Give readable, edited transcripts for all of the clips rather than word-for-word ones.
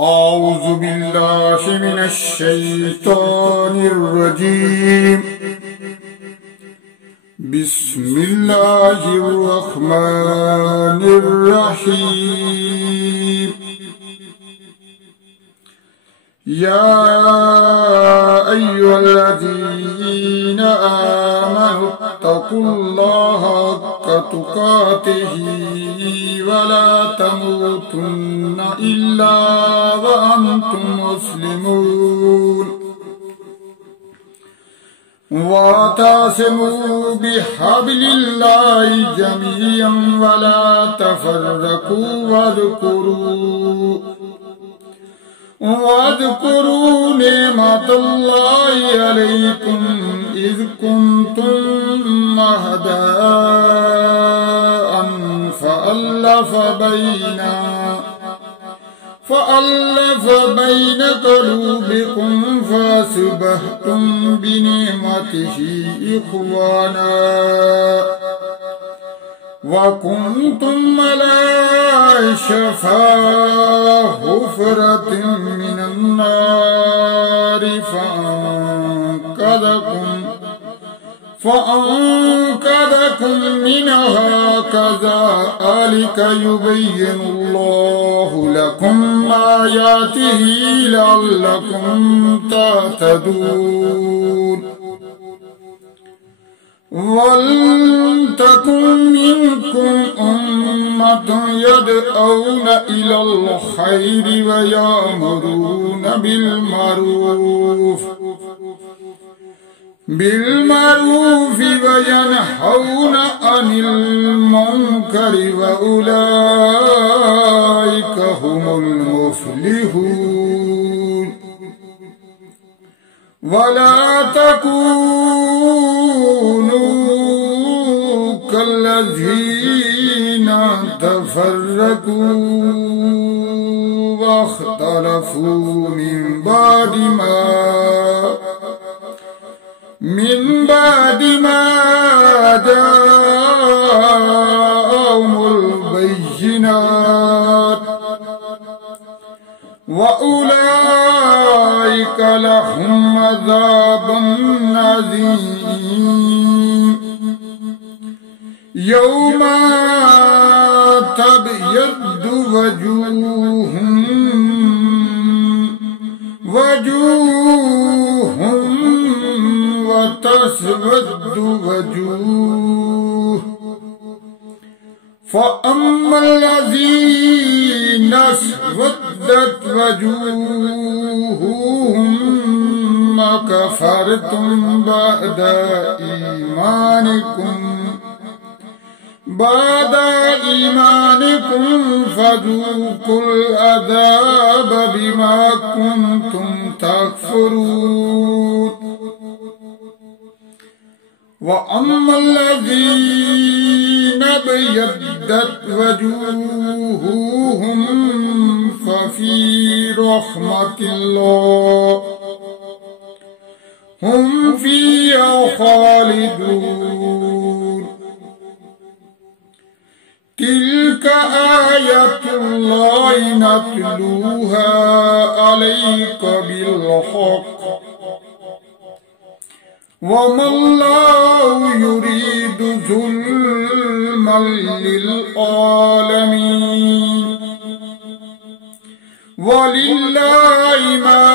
أعوذ بالله من الشيطان الرجيم. بسم الله الرحمن الرحيم. يا أيها الذين آمنوا اتقوا الله حق تقاته ولا تموتن إلا وأنتم مسلمون. واعتصموا بحبل الله جميعا ولا تفرقوا واذكروا نعمة الله عليكم إذ كنتم أعداء فألف بين قلوبكم فأصبحتم بنعمته إخوانا وكنتم على شفا حفرة من النار فأنقذكم منها كذلك يبين الله لكم آياته لعلكم تهتدون. ولتكن منكم أمة يدعون إلى الخير ويأمرون بالمعروف وينهون عن المنكر وأولئك هم المفلحون. ولا تكونوا كالذين تفرقوا واختلفوا من بعد ما جاءهم البينات وأولئك لهم عذاب عظيم. يوم تبيض وجوه وتسود وجوه. فأما الذين اسودت وجوههم كفرتم بعد إيمانكم فذوقوا العذاب بما كنتم تكفرون. وأما الذين ابيضت وجوههم ففي رحمة الله هم فيها خالدون. تلك آيات الله نتلوها عليك بالحق وما الله يريد ظلما للعالمين. ولله ما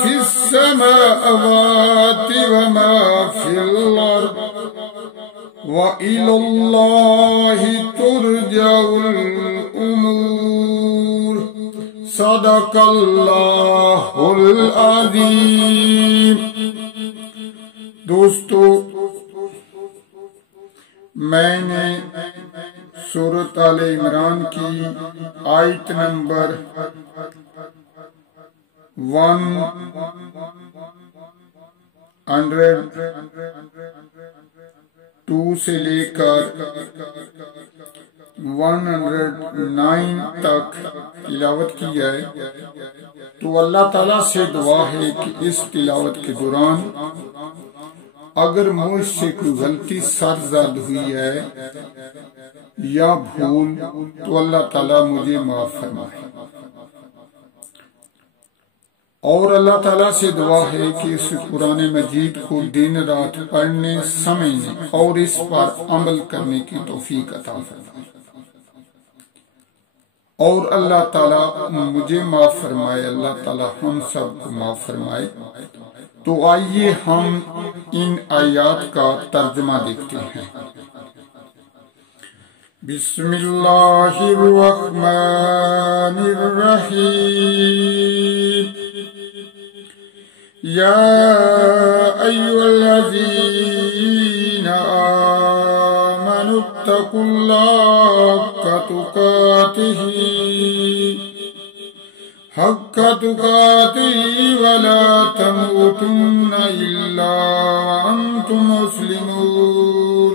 في السماوات وما في الأرض وإلى الله ترجع الأمور. صدق الله العظيم. دوستو، میں نے سورۃ آل عمران کی آیت نمبر 102 سے لے کر 109 تک تلاوت کی ہے. تو اللہ تعالیٰ سے دعا ہے کہ اس تلاوت کے دوران اگر مجھ سے کوئی غلطی سرزد ہوئی ہے یا بھول تو اللہ تعالیٰ مجھے معاف فرمائے۔ اور اللہ تعالیٰ سے دعا ہے کہ اس قرآن مجید کو دن رات پڑھنے، سمجھنے اور اس پر عمل کرنے کی توفیق عطا فرمائے، اور اللہ تعالیٰ مجھے معاف فرمائے، اللہ تعالیٰ ہم سب کو معاف فرمائے۔ تو آئیے ہم ان آیات کا ترجمہ دیکھتے ہیں۔ بسم اللہ الرحمن الرحیم۔ یا ایھا الذین آمنوا اتقوا اللہ حق تقاته ولا تموتن الا وانتم مسلمون۔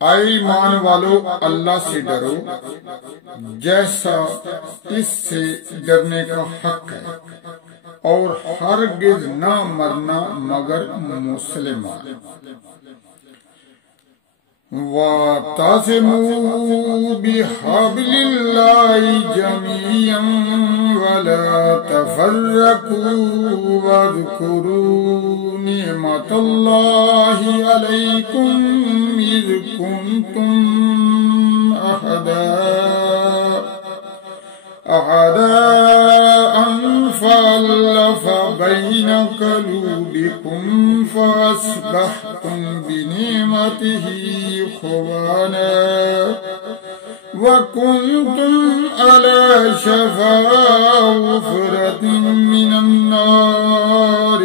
اے ایمان والو، اللہ سے ڈرو جیسا اس سے ڈرنے کا حق ہے، اور ہرگز نہ مرنا مگر مسلمان۔ وَاعْتَصِمُوا بِحَبْلِ اللَّهِ جَمِيعًا وَلَا تَفَرَّقُوا وَاذْكُرُوا نِعْمَةَ اللَّهِ عَلَيْكُمْ إِذْ كُنْتُمْ أَعْدَاءً فَأَلَّفَ بَيْنَ قُلُوبِكُمْ فَأَصْبَحْتُمْ بِنِعْمَتِهِ إخْوَانًا وَكُنْتُمْ عَلَى شَفَا حُفْرَةٍ مِّنَ النَّارِ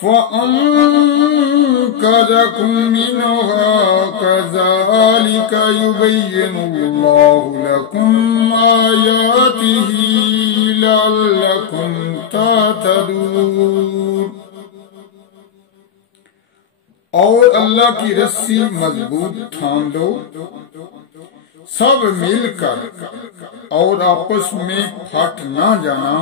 فَأَنقَذَكُم منها كذلك يبين الله لكم آياته لعلكم تهتدون۔ اور اللہ کی رسی مضبوط تھام لو سب مل کر، اور آپس میں پھٹ نہ جانا،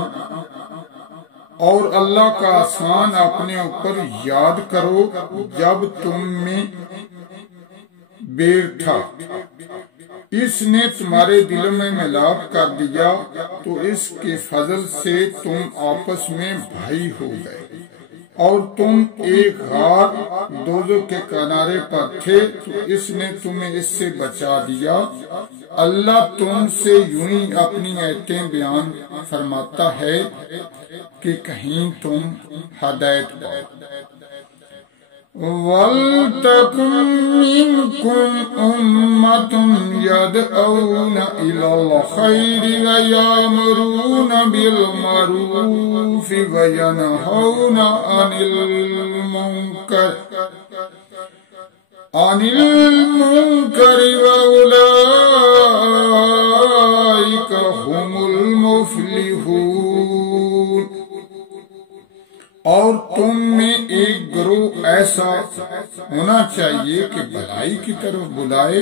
اور اللہ کا احسان اپنے اوپر یاد کرو جب تم میں بیر تھا، اس نے تمہارے دلوں میں ملاپ کر دیا، تو اس کے فضل سے تم آپس میں بھائی ہو گئے، اور تم ایک غار دوزخ کے کنارے پر تھے، تو اس نے تمہیں اس سے بچا دیا۔ اللہ تم سے یوں ہی اپنی آیتیں بیان فرماتا ہے کہ کہیں تم ہدایت پاؤ۔ وَلْتَكُن مِّنكُمْ أُمَّةٌ يَدْعُونَ إِلَى الْخَيْرِ وَيَأْمُرُونَ بِالْمَعْرُوفِ وَيَنْهَوْنَ عَنِ الْمُنكَرِ وَأُولَئِكَ هُمُ الْمُفْلِحُونَ۔ اور تم میں ایک گروہ ایسا ہونا چاہیے کہ بھلائی کی طرف بلائے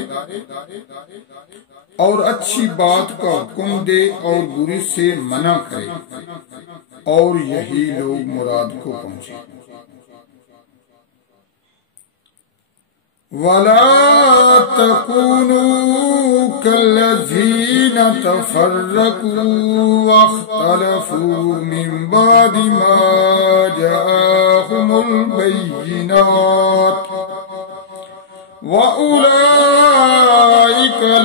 اور اچھی بات کا حکم دے اور بری سے منع کرے، اور یہی لوگ مراد کو پہنچے۔ وَلَا تَكُونُوا كَالَّذِينَ تَفَرَّقُوا وَاخْتَلَفُوا مِن بَعْدِ مَا جَاءَهُمُ الْبَيِّنَاتُ وَأُولَئِكَ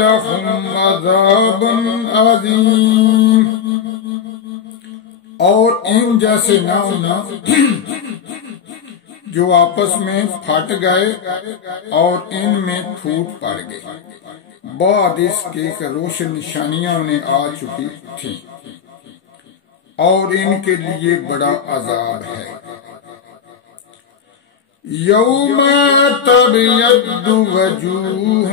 لَهُمْ عَذَابٌ عَظِيمٌ۔ اور ان جیسے نہ ہونا جو آپس میں پھٹ گئے اور ان میں پھوٹ پڑ گئے، بعد اس کے روشن نشانیاں انہیں آ چکی تھیں، اور ان کے لیے بڑا عذاب ہے۔ یوم تبیض وجوہ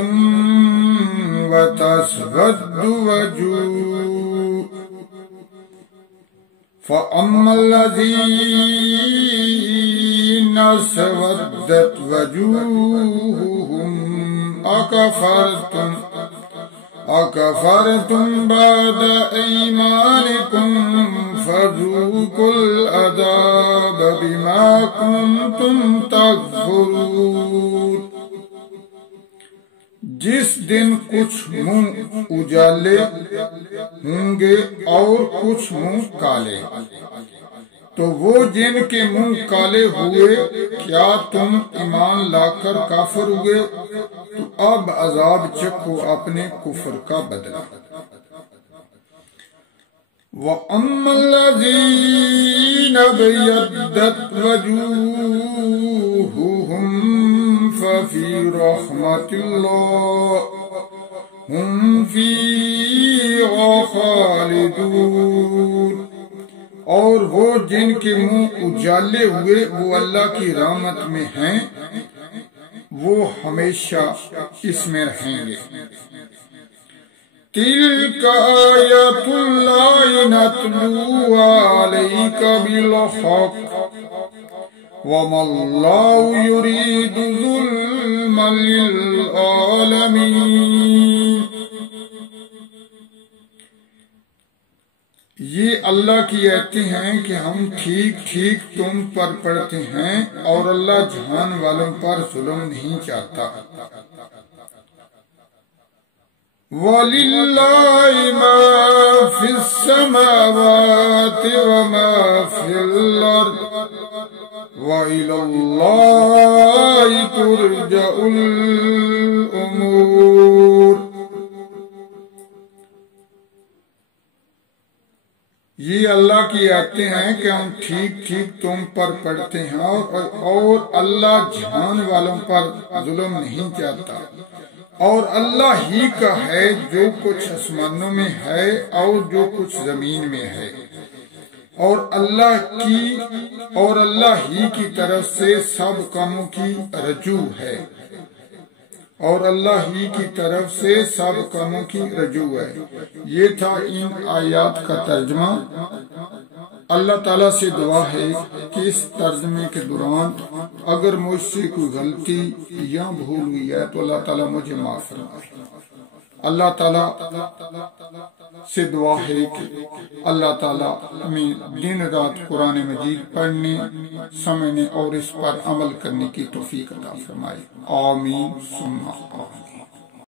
وتسود وجوہ فَأَمَّا الَّذِينَ اسْوَدَّتْ وُجُوهُهُمْ أَكَفَرْتُمْ بَعْدَ إِيمَانِكُمْ فَذُوقُوا الْعَذَابَ بِمَا كُنْتُمْ تَكْفُرُونَ۔ جس دن کچھ منہ اجالے ہوں گے اور کچھ منہ کالے، تو وہ جن کے منہ کالے ہوئے کیا تم ایمان لا کر کافر ہوئے؟ تو اب عذاب چکھو اپنے کفر کا بدلہ۔ وَأَمَّا الَّذِينَ ابْيَضَّتْ وُجُوهُهُمْ فَفِي رَحْمَةِ اللَّهِ هُمْ فِيهَا خَالِدُونَ، اور وہ جن کے منہ اجالے ہوئے وہ اللہ کی رحمت میں ہیں، وہ ہمیشہ اس میں رہیں گے۔ تِلْكَ آیَاتُ اللَّهِ نَتْلُوهَا عَلَيْكَ بِالْحَقِّ وَمَا اللَّهُ يُرِيدُ ظُلْمًا لِلْعَالَمِينَ۔ یہ اللہ کی آیتیں ہیں کہ ہم ٹھیک ٹھیک تم پر پڑھتے ہیں، اور اللہ جہان والوں پر ظلم نہیں چاہتا۔ وَلِلَّهِ مَا فِي السَّمَاوَاتِ وَمَا فِي الْأَرْضِ وَإِلَى اللَّهِ تُرْجَعُ الْأُمُورُ۔ یہ اللہ کی آیتیں ہیں کہ ہم ٹھیک ٹھیک تم پر پڑھتے ہیں، اور اللہ جہان والوں پر ظلم نہیں چاہتا، اور اللہ ہی کا ہے جو کچھ آسمانوں میں ہے اور جو کچھ زمین میں ہے، اور اللہ ہی کی طرف سے سب کاموں کی رجوع ہے، اور اللہ ہی کی طرف سے سب کاموں کی رجوع ہے۔ یہ تھا ان آیات کا ترجمہ۔ اللہ تعالیٰ سے دعا ہے کہ اس ترجمے کے دوران اگر مجھ سے کوئی غلطی یا بھول ہوئی ہے تو اللہ تعالیٰ مجھے معاف فرمائے۔ اللہ تعالیٰ سے دعا ہے کہ اللہ تعالیٰ ہمیں دن رات قرآن مجید پڑھنے، سمجھنے اور اس پر عمل کرنے کی توفیق عطا فرمائے۔ آمین ثم آمین۔